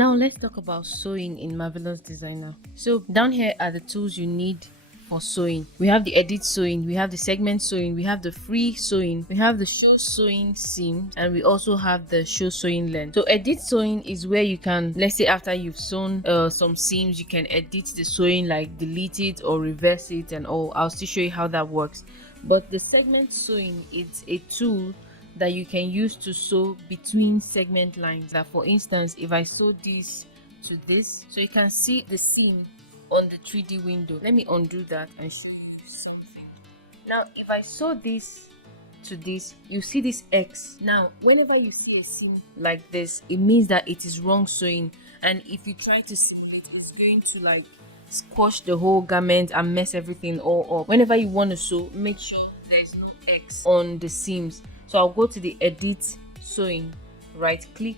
Now let's talk about sewing in Marvelous Designer. So down here are the tools you need for sewing. We have the edit sewing, we have the segment sewing, we have the free sewing, we have the show sewing seam, and we also have the show sewing length. So edit sewing is where you can, let's say after you've sewn some seams, you can edit the sewing, like delete it or reverse it and all. I'll still show you how that works. But the segment sewing is a tool that you can use to sew between segment lines. Like for instance, if I sew this to this, so you can see the seam on the 3D window. Let me undo that and show you something. Now if I sew this to this, you see this X. Now whenever you see a seam like this, it means that it is wrong sewing, and if you try to simulate, it's going to like squash the whole garment and mess everything all up. Whenever you want to sew, make sure there's no X on the seams. So I'll go to the edit sewing, right click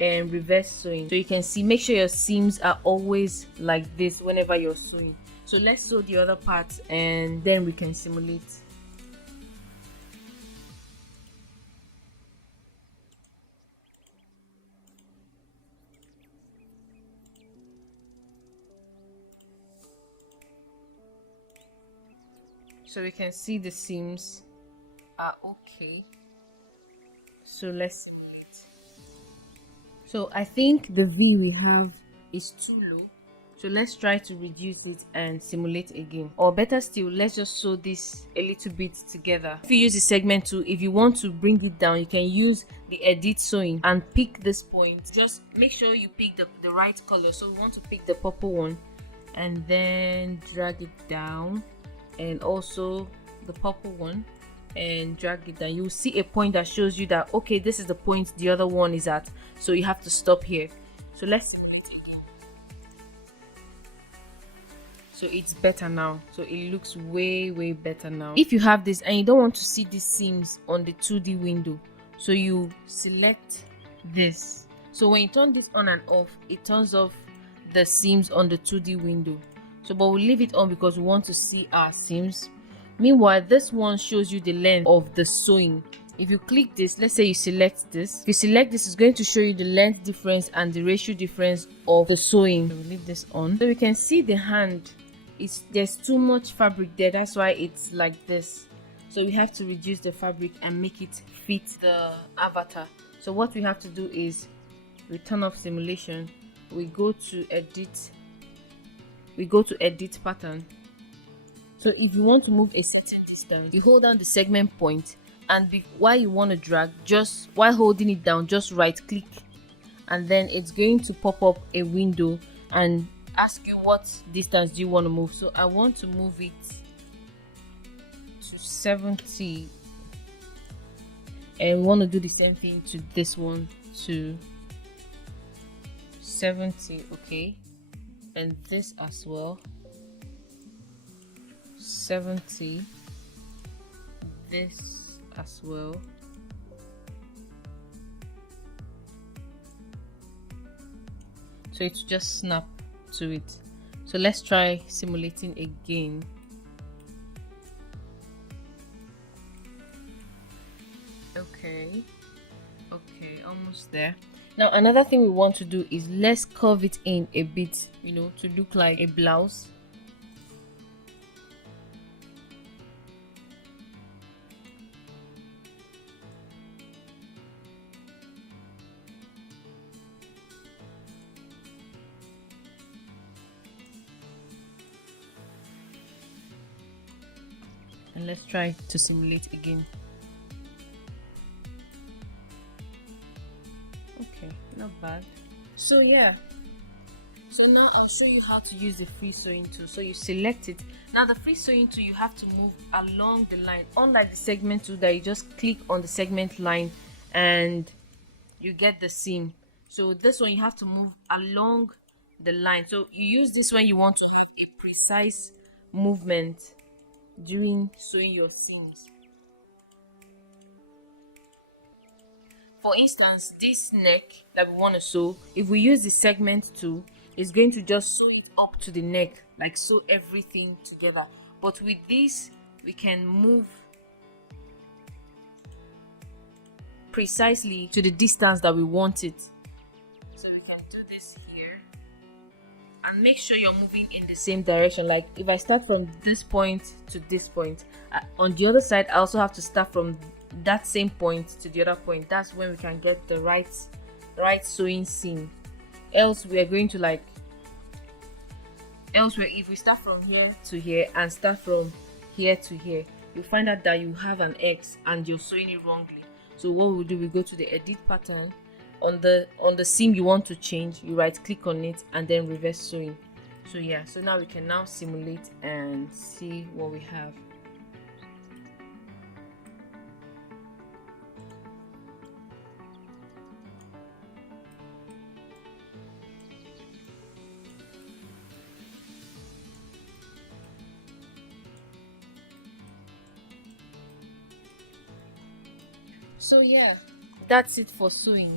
and reverse sewing. So you can see, make sure your seams are always like this whenever you're sewing. So let's sew the other part and then we can simulate. So we can see the seams are okay. So let's simulate. So I think the V we have is too low, so let's try to reduce it and simulate again. Or better still, let's just sew this a little bit together. If you use the segment tool, if you want to bring it down, you can use the edit sewing and pick this point. Just make sure you pick the right color. So we want to pick the purple one and then drag it down, and also the purple one, and drag it down. You'll see a point that shows you that okay, this is the point the other one is at, so you have to stop here. So let's simulate again. So it's better now. So it looks way better now. If you have this and you don't want to see these seams on the 2D window, so you select this. So when you turn this on and off, it turns off the seams on the 2D window. So but we'll leave it on because we want to see our seams. Meanwhile, this one shows you the length of the sewing. If you click this, let's say you select this. If you select this, it's going to show you the length difference and the ratio difference of the sewing. So we'll leave this on. So we can see the hand. There's too much fabric there. That's why it's like this. So we have to reduce the fabric and make it fit the avatar. So what we have to do is we turn off simulation. We go to edit. We go to edit pattern. So if you want to move a certain distance, you hold down the segment point, and while you want to drag, just while holding it down, just right click, and then it's going to pop up a window and ask you what distance do you want to move. So I want to move it to 70, and want to do the same thing to this one to 70. Okay, and this as well 70, this as well. So it's just snap to it. So let's try simulating again. Okay, almost there. Now another thing we want to do is let's curve it in a bit, you know, to look like a blouse. And let's try to simulate again. Okay, not bad. So yeah, so now I'll show you how to use the free sewing tool. So you select it. Now the free sewing tool, you have to move along the line, unlike the segment tool that you just click on the segment line and you get the seam. So this one you have to move along the line. So you use this when you want to have a precise movement during sewing your seams. For instance, this neck that we want to sew, if we use the segment tool, it's going to just sew it up to the neck, like sew everything together. But with this, we can move precisely to the distance that we want it. So we can do this and make sure you're moving in the same direction. Like if I start from this point to this point, on the other side I also have to start from that same point to the other point. That's when we can get the right sewing seam. Else we are going to like elsewhere, if we start from here to here and start from here to here, you find out that you have an X and you're sewing it wrongly. So what we'll do, we go to the edit pattern. On the seam you want to change, you right click on it and then reverse sewing. So yeah, so now we can now simulate and see what we have. So yeah, that's it for sewing.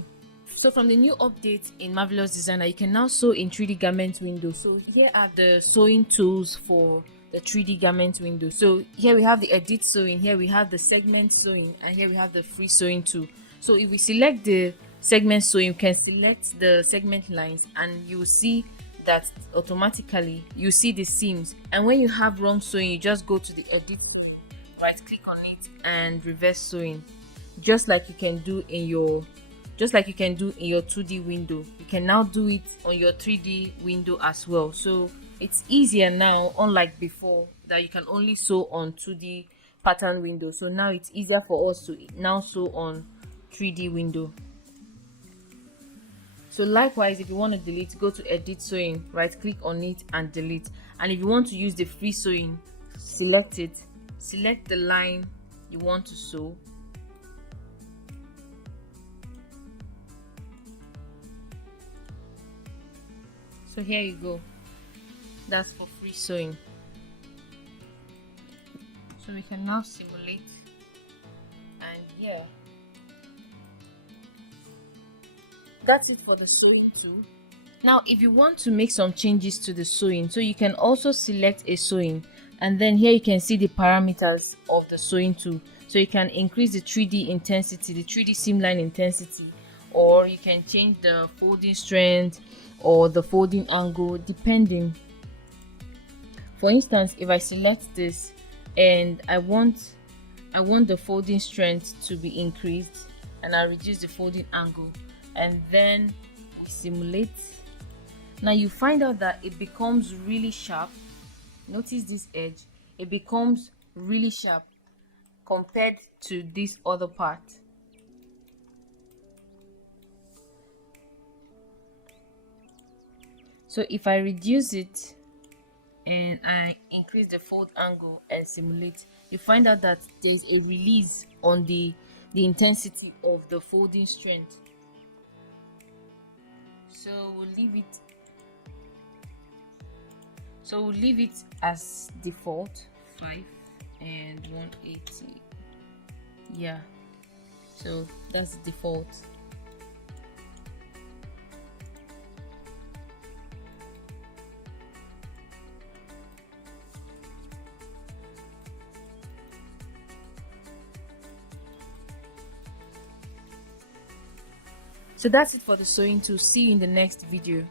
So from the new update in Marvelous Designer, you can now sew in 3D garment window. So here are the sewing tools for the 3D garment window. So here we have the edit sewing, here we have the segment sewing, and here we have the free sewing tool. So if we select the segment sewing, you can select the segment lines and you will see that automatically you see the seams. And when you have wrong sewing, you just go to the edit, right click on it and reverse sewing, just like you can do in your 2D window. You can now do it on your 3D window as well. So it's easier now, unlike before that you can only sew on 2D pattern window. So now it's easier for us to now sew on 3D window. So likewise, if you want to delete, go to edit sewing, right click on it and delete. And if you want to use the free sewing, select it, select the line you want to sew, so here you go, that's for free sewing. So we can now simulate, and yeah, that's it for the sewing tool. Now if you want to make some changes to the sewing, so you can also select a sewing, and then here you can see the parameters of the sewing tool. So you can increase the 3D intensity, the 3D seam line intensity, or you can change the folding strength or the folding angle, depending. For instance, if I select this and I want the folding strength to be increased, and I reduce the folding angle, and then we simulate, now you find out that it becomes really sharp. Notice this edge, it becomes really sharp compared to this other part. So if I reduce it and I increase the fold angle and simulate, you find out that there is a release on the intensity of the folding strength. So we'll leave it as default 5 and 180. Yeah, so that's the default. So that's it for the sewing tool. See you in the next video.